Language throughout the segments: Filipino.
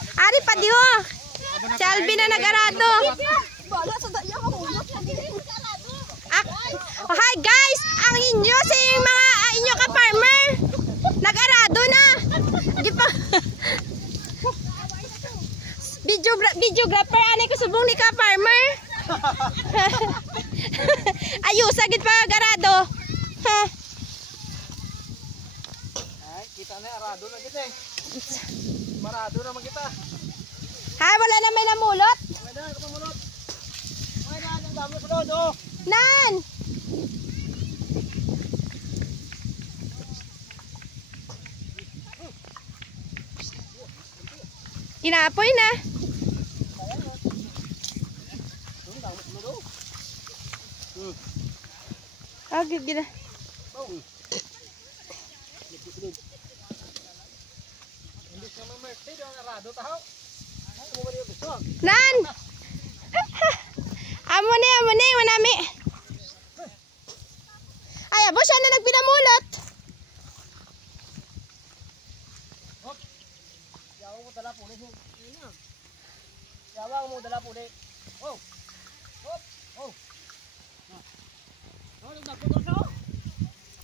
Ari pa diho. Si Alvin na nag-arado. Oh, hi guys, ang inyo sa mga inyo ka farmer. Nag-arado na. Videographer ani ko subong ni ka farmer. Ayusa gid pa garado. Ha. Ay, kita na arado na gid eh. Marado na magita. Ha, wala na may namulot. Wala na kamulot. Wala na ang dami ko do. Nan. Kinapoy na. Ah, gila. Nan. Amo ni, manami. Ay, abo siya na nagpinamulot. Yawa mo dala puli. Yawa mo dala puli. Oh. Hop. Oh.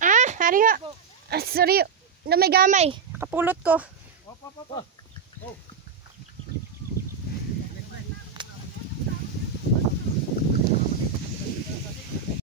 Ah, hari ho. Ah, sorry. Gamay-gamay. Kapulot ko. Hop. Oh.